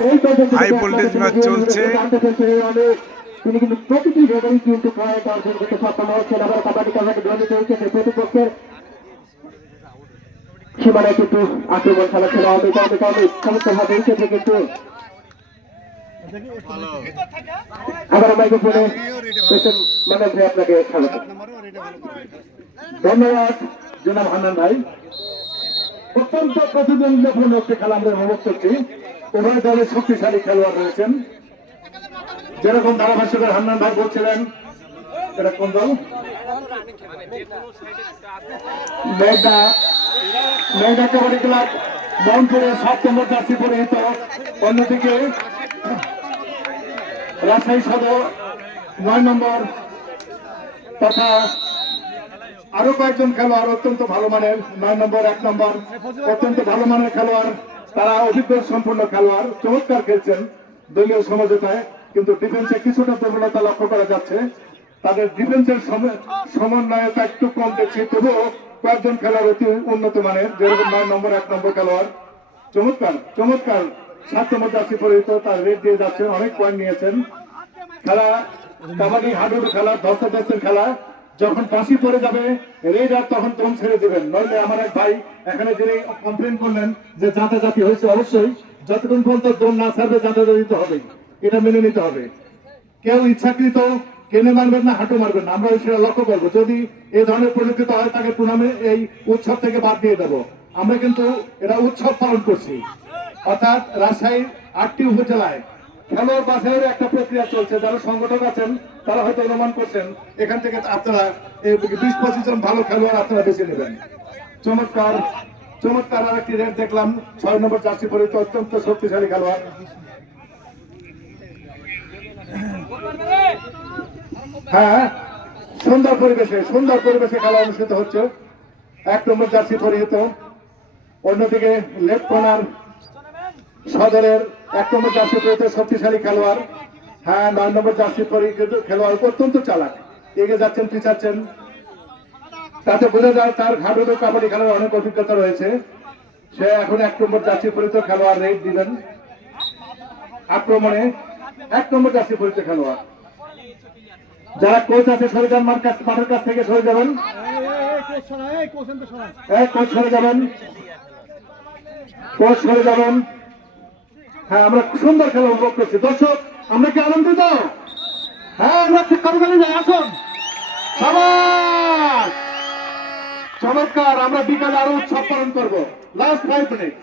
High voltage match চলছে। জানতে পেরেছেন এই রানে তিনি কিন্তু প্রতিটি রেডাই কিন্তু পয়েন্ট অর্জন করতে সক্ষম হচ্ছেন আবার কাবাডি কাবাডি ধ্বনিত হয়েছে প্রতিপক্ষের সীমানায় কিন্তু আক্রমণ চালাচ্ছেন অমিত অমিত অমিত সমস্ত ভাবে হিসেবে কিন্তু আবার মাইক্রোফোনে স্টেশন ম্যানেজার আপনাকে স্বাগত। ধন্যবাদ জনাব হান্নান ভাই। অত্যন্ত প্রতিদ্বন্দ্বিতাপূর্ণ একটি খেলা আমরা উপভোগ করছি উভয় দলের শক্তিশালী খেলোয়াড় রয়েছেন। যেরকম ধারাভাষ্যকার হান্নান ভাই বলছিলেন, এটা দল? মেঘনা কাবাডি ক্লাব, মনপুরের সাত নম্বর জার্সি পরিহিত। অন্যদিকে, রাজশাহী সদর, নয় নম্বর তথা আরও কয়েকজন খেলোয়াড় অত্যন্ত ভালো মানের, নয় নম্বর, এক নম্বর অত্যন্ত ভালো মানের খেলোয়াড় তারা অভিজ্ঞ সম্পূর্ণ খেলোয়াড়, চমৎকার খেলছেন দলীয় সমঝোতায়, কিন্তু ডিফেন্সে কিছুটা প্রবণতা লক্ষ্য করা যাচ্ছে। তাদের ডিফেন্সের সম- সমন্বয়তা একটু কম দেখছি, তবুও কয়েকজন খেলোয়াড় অতি উন্নত মানের, যেরকম নয় নম্বর, এক নম্বর খেলোয়াড়। চমৎকার চমৎকার সাত নম্বর জার্সি পরিহিত, তার রেট দিয়ে যাচ্ছেন অনেক পয়েন্ট নিয়েছেন। খেলা কাবাডি, হাডুডু খেলা, ধস্তাধস্তের খেলা যখন ফাঁসি পড়ে যাবে, রেড তখন দম ছেড়ে দিবেন। নইলে আমার এক ভাই এখানে যিনি কমপ্লেন করলেন যে জাতি হয়েছে, অবশ্যই যতক্ষণ পর্যন্ত দম না ছাড়বে জাতি হবে। এটা মেনে নিতে হবে। কেউ ইচ্ছাকৃত কেনে মারবেন না, হাঁটু মারবেন না। আমরা সেটা লক্ষ্য করব। যদি এই ধরনের পরিস্থিতি হয়, তাকে টুর্নামেন্ট এই উৎসব থেকে বাদ দিয়ে দেবো। আমরা কিন্তু এটা উৎসব পালন করছি। অর্থাৎ রাজশাহী আটটি উপজেলায় খেলোয়াড় বাছাইয়ের একটা প্রক্রিয়া চলছে। যারা সংগঠক আছেন, তারা হয়তো অনুমান করছেন, এখান থেকে আপনারা বিশ, পঁচিশ জন ভালো খেলোয়াড় আপনারা বেছে নেবেন। চমৎকার চমৎকার আর একটি রেট দেখলাম, ছয় নম্বর জার্সি পরিহিত অত্যন্ত শক্তিশালী খেলোয়াড়। হ্যাঁ সুন্দর পরিবেশে সুন্দর পরিবেশে খেলা অনুষ্ঠিত হচ্ছে। এক নম্বর জার্সি পরিহিত। অন্যদিকে লেফট কর্নার সদরের এক নম্বর জার্সি পরিহিত শক্তিশালী খেলোয়াড় হ্যাঁ নয় নম্বর জার্সি পরিহিত খেলোয়াড় অত্যন্ত চালাক এগিয়ে যাচ্ছেন পিছাচ্ছেন তাতে বোঝা যায় তার ঘাটুটো কাবাডি খেলার অনেক অভিজ্ঞতা রয়েছে সে এখন এক নম্বর জার্সি পরিহিত খেলোয়াড় রেট দিবেন আক্রমণে এক নম্বর জার্সি পরিহিত খেলোয়াড় যারা কোচ আছে সরে যান মাঠের কাছ থেকে সরে যাবেন হ্যাঁ কোচ সরে যাবেন কোচ সরে যাবেন হ্যাঁ আমরা সুন্দর খেলা উপভোগ করছি। দর্শক, আমরা কি আনন্দিত? হ্যাঁ আমরা ঠিক করে গেলে যাই, আসুন। চমৎকার, আমরা বিকালে আরও উৎসব পালন করব। Last five minute